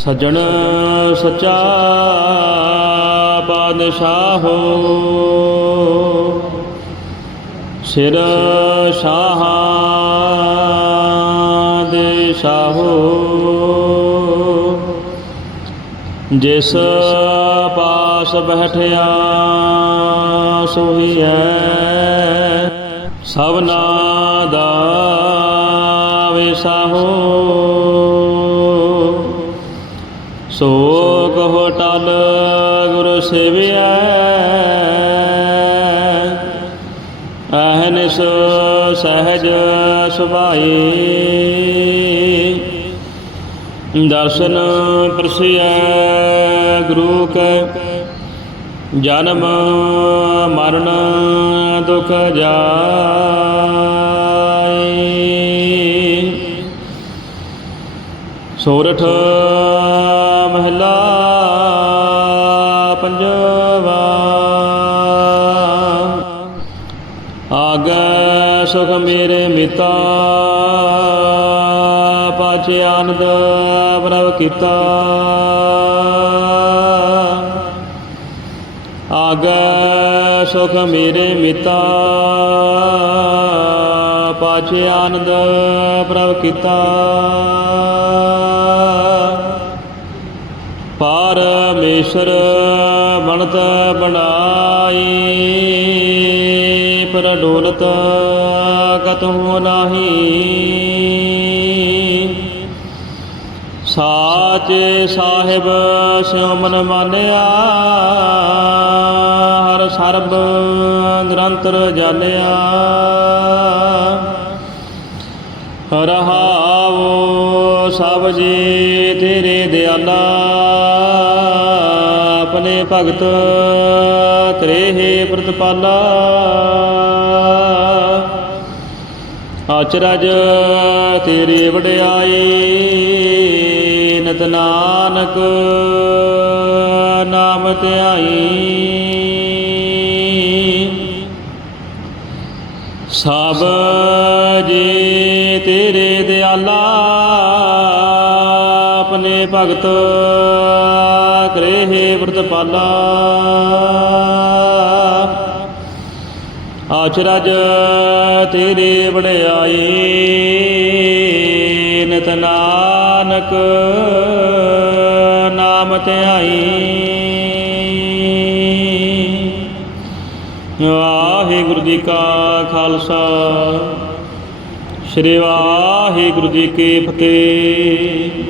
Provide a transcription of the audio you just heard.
ਸਜਣ ਸਚਾ ਪਾਤਸ਼ਾਹੋ ਸਿਰ ਸ਼ਾਹਾਂ ਦੇ ਸ਼ਾਹੋ ਜਿਸ ਪਾਸ ਬੈਠਿਆ, ਸੋਹੀ ਹੈ ਸਭਨਾ ਦਾ ਵਿਸਾਹੋ ਸੋ ਕਹੋ ਟਲ, ਗੁਰ ਸੇਵਿਆ। ਅਹਨਿਸ ਸਹਜ ਸੁਭਾਈ। ਦਰਸ਼ਨ ਪ੍ਰਸਿਆ ਗੁਰੂ ਕੈ, ਜਨਮ ਮਰਨ ਦੁਖ ਜਾਈ ਸੋਰਠ ਮਹਿਲਾ ਪੰਜਵਾ। ਆਗੈ ਸੁਖ ਮੇਰੇ ਮਿਤਾ ਪਾਚੇ ਆਨੰਦ ਪ੍ਰਭ ਕੀਤਾ। ਆਗੈ ਸੁਖ ਮੇਰੇ ਮਿਤਾ, ਪਾਛੇ ਆਨੰਦ ਪ੍ਰਭ ਕੀਤਾ। ਪਰਮੇਸ਼ਰ ਬਣਤ ਬਣਾਈ, ਪਰ ਡੋਲਤ ਕਤਹੁ ਨਾਹੀ। ਸਾਚੇ ਸਾਹਿਬ ਸਿਉ ਮਨ ਮਾਨਿਆ, ਹਰ ਸਰਬ ਨਿਰੰਤਰ ਜਾਣਿਆ। ਰਹਾਵੋ ਸਭ ਜੀ ਤੇਰੇ ਦਿਆਲਾ ਆਪਣੇ ਭਗਤ ਕਰੇਹੇ ਪ੍ਰਤਪਾਲਾ। ਅਚਰਜ ਤੇਰੀ ਵਡਿਆਈ ਨਤ ਨਾਨਕ ਨਾਮ ਧਿਆਈ ਸਭ ਜੀ ਤੇਰੇ ਦਿਆਲਾ, ਆਪਣੇ ਭਗਤ ਕਰੇਹੇ ਵਰਤਪਾਲਾ ਆਚਰਜ ਤੇਰੇ ਵਡਿਆਈ, ਨਿਤ ਨਾਨਕ ਨਾਮ ਧਿਆਈ ਵਾਹਿਗੁਰੂ ਜੀ ਕਾ ਖਾਲਸਾ, ਸ੍ਰੀ ਵਾਹਿਗੁਰੂ ਜੀ ਕੀ ਫਤਿਹ।